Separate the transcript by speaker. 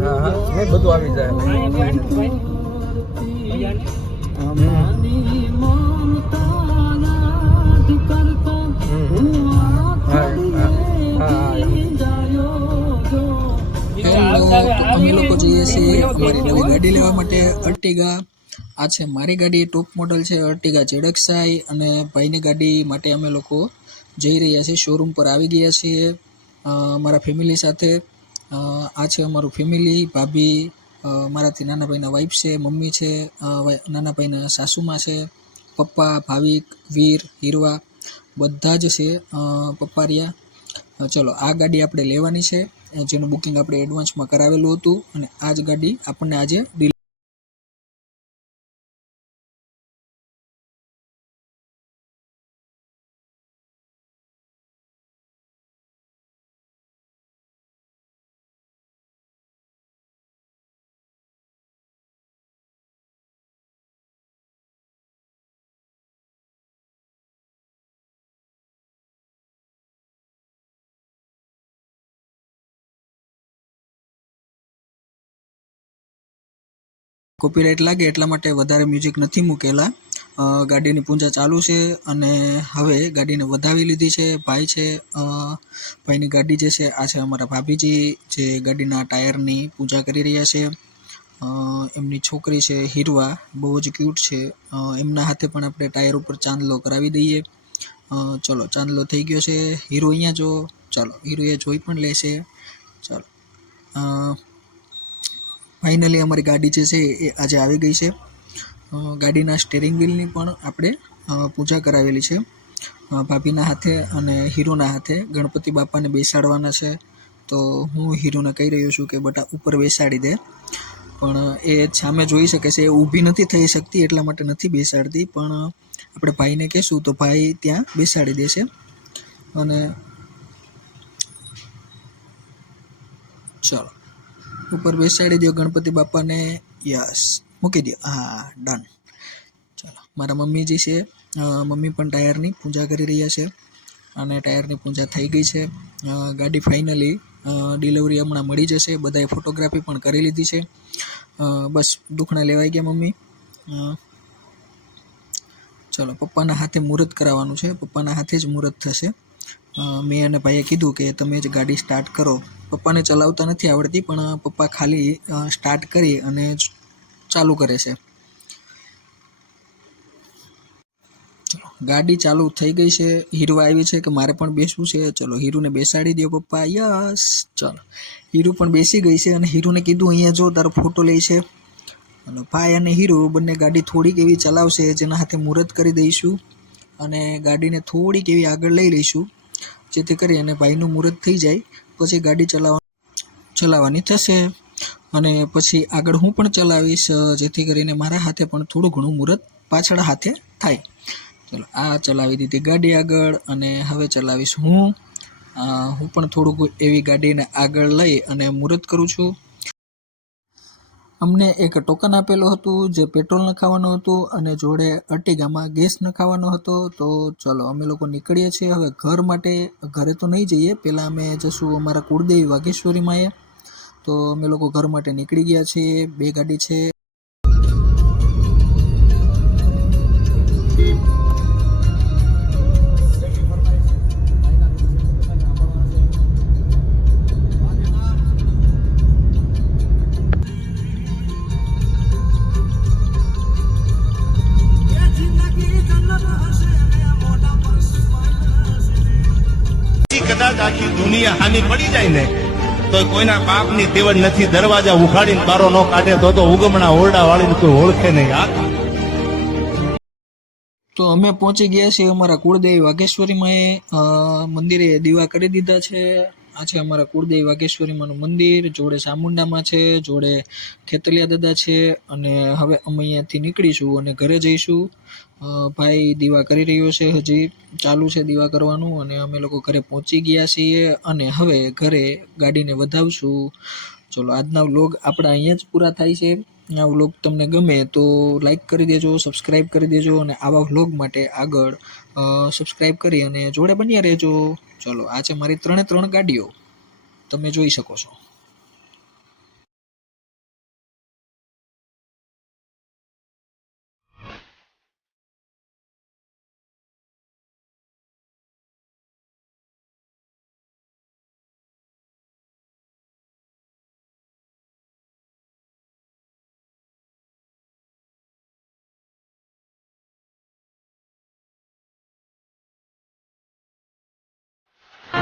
Speaker 1: હા બધું આવી જાય.
Speaker 2: અમે લોકો જઈએ છીએ અમારી નવી ગાડી લેવા માટે અર્ટિગા. આ છે મારી ગાડી ટોપ મોડલ છે અર્ટિગા જેડકસાઈ અને ભાઈની ગાડી માટે અમે લોકો જઈ રહ્યા છીએ શોરૂમ પર આવી ગયા છીએ અમારા ફેમિલી સાથે. આ છે અમારું ફેમિલી ભાભી મારાથી નાના ભાઈના વાઈફ છે મમ્મી છે નાના ભાઈના સાસુમાં છે પપ્પા ભાવિક વીર હીરવા બધા જ છે અ, પપ્પા રહ્યા. ચલો આ ગાડી આપણે લેવાની છે જેનું બુકિંગ આપણે એડવાન્સમાં કરાવેલું હતું અને આ જ ગાડી આપણને આજે કોપીરાઇટ લાગે એટલા માટે વધારે મ્યુઝિક નથી મૂકેલા. ગાડીની પૂંજા ચાલુ છે અને હવે ગાડીને વધાવી લીધી છે. ભાઈ છે ભાઈની ગાડી જે છે, આ છે અમારા ભાભીજી, જે ગાડીના ટાયરની પૂજા કરી રહ્યા છે. એમની છોકરી છે, હીરવા, બહુ જ ક્યુટ છે. એમના હાથે પણ આપણે ટાયર ઉપર ચાંદલો કરાવી દઈએ. ચલો, ચાંદલો થઈ ગયો છે. હીરો અહીંયા જો, ચાલો, હીરો એ જોઈ પણ લેશે. ચાલો ફાઇનલી અમારી ગાડી જે છે એ આજે આવી ગઈ છે. ગાડીના સ્ટેરિંગ વ્હીલની પણ આપણે પૂજા કરાવેલી છે. ભાભીના હાથે અને હીરોના હાથે. ગણપતિ બાપાને બેસાડવાના છે. તો હું હીરોને કહી રહ્યો છું કે બટા ઉપર બેસાડી દે. પણ એ સામે જોઈ શકે છે. એ ઊભી નથી થઈ શકતી, એટલા માટે નથી બેસાડતી. પણ આપણે ભાઈને કહેશું તો ભાઈ ત્યાં બેસાડી દેશે. અને ચલો. ઉપર બેસાડી દો ગણપતિ બાપાને. યસ. મૂકી દો હા ડન ચાલો, મારા મમ્મીજી છે મમ્મી પણ ટાયરની પૂજા કરી રહ્યા છે અને ટાયરની પૂજા થઈ ગઈ છે. ગાડી ફાઇનલી ડિલિવરી હમણાં મળી જશે. બધાએ ફોટોગ્રાફી પણ કરી લીધી છે. બસ દુખણા લેવાઈ ગયા મમ્મી. ચલો, પપ્પાના હાથે મુહૂર્ત કરાવવાનું છે. પપ્પાના હાથે જ મુહૂર્ત થશે. મેં અને ભાઈએ કીધું કે તમે જ ગાડી સ્ટાર્ટ કરો. પપ્પાને ચલાવતા નથી આવડતી, પણ પપ્પા ખાલી સ્ટાર્ટ કરી અને ચાલુ કરે છે. ગાડી ચાલુ થઈ ગઈ છે. હીરો આવી છે કે મારે પણ બેસવું છે? ચલો, હીરુને બેસાડી દો પપ્પા. યસ, ચલો. હીરુ પણ બેસી ગઈ છે અને હીરુને કીધું, અહીંયા જો, તારો ફોટો લે છે. અને ભાઈ અને હીરો બંને ગાડી થોડીક એવી ચલાવશે જેના હાથે મુહૂર્ત કરી દઈશું અને ગાડીને થોડીક એવી આગળ લઈ લઈશું. જેથી કરી અને ભાઈનું મુહૂર્ત થઈ જાય, પછી ગાડી ચલાવવા ચલાવવાની થશે. અને પછી આગળ હું પણ ચલાવીશ, જેથી કરીને મારા હાથે પણ થોડું ઘણું મુહૂર્ત પાછળ હાથે થાય. ચલો, આ ચલાવી દીધી ગાડી આગળ, અને હવે ચલાવીશ હું. હું પણ થોડુંક એવી ગાડીને આગળ લઈ અને મુહૂર્ત કરું છું. અમને એક ટોકન આપેલું હતું જે પેટ્રોલ નખાવાનું હતું અને જોડે અર્ટિગામાં ગેસ નખાવાનો હતો. તો ચલો અમે લોકો નીકળીએ છીએ. હવે ઘર માટે ઘરે તો નહીં જઈએ. પહેલાં અમે જશું અમારા કુળદેવી વાઘેશ્વરી માએ. તો અમે લોકો ઘર માટે નીકળી ગયા છીએ. બે ગાડી છે.
Speaker 3: આખી દુનિયા હાની પડી જાય ને, તો કોઈના પાપની તેવડ નથી. દરવાજા ઉખાડીને બારો ન કાઢે તો તો ઉગમણા ઓરડા વાળીને કોઈ ઓળખે નહીં. આ
Speaker 2: તો અમે પહોંચી ગયા છીએ અમારા કુળદેવી વાઘેશ્વરીમાં મંદિરે દીવા કરી દીધા છે. આ છે અમારા કુળદેવી વાઘેશ્વરીમાંનું મંદિર, જોડે ચામુંડામાં છે, જોડે ખેતલિયા દાદા છે, અને હવે અમે અહીંયાથી નીકળીશું અને ઘરે જઈશું. ભાઈ દીવા કરી રહ્યો છે હજી, ચાલુ છે દીવા કરવાનું, અને અમે લોકો ઘરે પહોંચી ગયા છીએ, અને હવે ઘરે ગાડીને વધાવશું. ચલો, આજના વ્લોગ આપણા અહીંયા જ પૂરા થાય છે. આ વ્લોગ તમને ગમે તો લાઈક કરી દેજો સબસ્ક્રાઈબ કરી દેજો અને આવા વ્લોગ માટે આગળ સબસ્ક્રાઈબ કરી અને જોડે બન્યા રહેજો. ચલો, આ છે મારી ત્રણે ત્રણ ગાડીઓ. તમે જોઈ શકો છો.